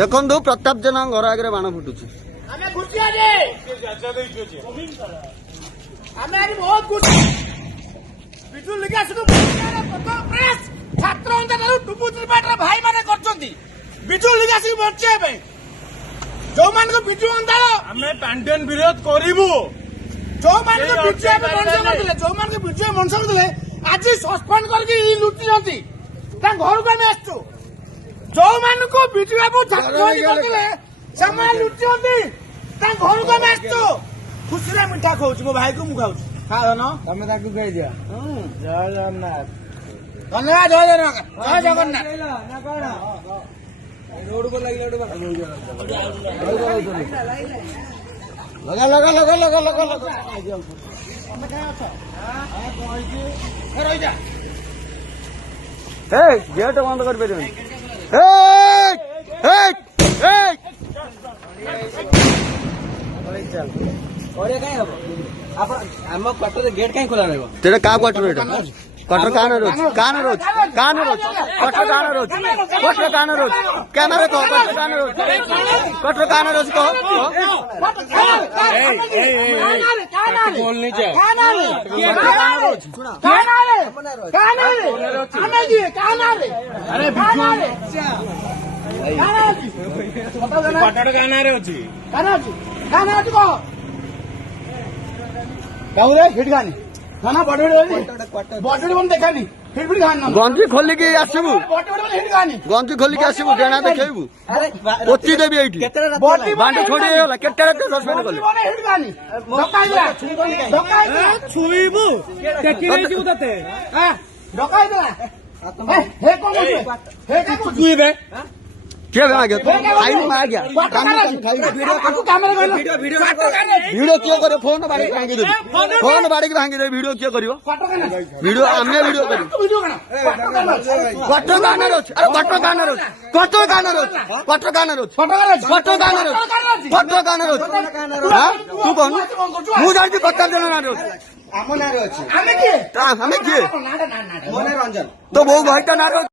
ଦେଖନ୍ତୁ ପ୍ରତାପ ଜେନା ଘର ଆଗରେ ବାଣ ଫୁଟୁଛି। ଆମେ ଖୁସି ଆଜି ଆମେ ଆଜି ବହୁତ ଖୁସି ବିଜୁ ଲିଗାସକୁ ପ୍ରେସ ଛାତ୍ର ଅନ୍ତରରୁ ଟୁପୁ ତ୍ରିପାଠୀର ଭାଇମାନେ କରିଛନ୍ତି ବିଜୁ ଲିଗାସକୁ ବଞ୍ଚାଇବା ପାଇଁ। ଯୋଉମାନଙ୍କୁ ବିଜୁ ଅନ୍ଧାଳ ଆମେ ପାଣ୍ଡିଆନ ବିରୋଧ କରିବୁ। ଯୋଉମାନଙ୍କୁ ବିଜୁ ମଣିଷ କରୁଥିଲେ ଆଜି ସସ୍ପେଣ୍ଡ କରିକି ଲୁଚିଛନ୍ତି ତାଙ୍କ ଘରକୁ ଆମେ ଆସିଛୁ। ଯୋଉମାନଙ୍କୁ ବିଜୁ ବାବୁ ଛାତ୍ରବାଦୀ କରିଥିଲେ ସେମାନେ ଲୁଚିଛନ୍ତି ତାଙ୍କ ଘରକୁ ଆମେ ଆସିଛୁ। ଖୁସିରେ ମିଠା ଖାଉଛି ମୋ ଭାଇକୁ ମୁଁ ଖାଉଛି ଖାଅନ ତମେ ତାକୁ ଖାଇଦିଅ। ଜୟ ଜଗନ୍ନାଥ। ଧନ୍ୟବାଦ। ଜୟ ଜଗନ୍ନାଥ। ଜୟ ଜଗନ୍ନାଥ। ଲଗା ଲଗା ଲଗା ଲଗା ଲଗା ଲଗା ଗେଟ୍ ବନ୍ଦ କରିପାରିବନି। ଆମ କ୍ୱାର୍ଟରରେ ଗେଟ୍ କାହିଁ ଖୋଲା ରହିବ? तेरे का क्वार्टर एटा क्वार्टर कान रोज क्वार्टर कान रोज कैमरा को क्वार्टर कान रोज को बोल नहीं चाहे। अरे କ୍ୱାର୍ଟର ଗାନାରେ ଅଛି। गंजी खोलिकी आसबू गंजी खोलिकी आसबू डेणा देखू पोची देवी ये बांट छोड़ी केटे सस्पेंड कले ଛୁଇଁବୁ ଛୁଇଁବେ किए मागे खाई मार गया वीडियो क्यों करे फोन बाड़ी भांगी दे फोन बाड़ी की भांगी दे वीडियो क्यों करियो वीडियो आमे वीडियो करी क्वार्टर गाना रोज अरे क्वार्टर गाना रोज क्वार्टर गाना रोज क्वार्टर गाना रोज क्वार्टर गाना रोज क्वार्टर गाना रोज हां तू कौन मु जानि क्वार्टर गाना रोज आमे किए तो बहु भाईटा ना रोज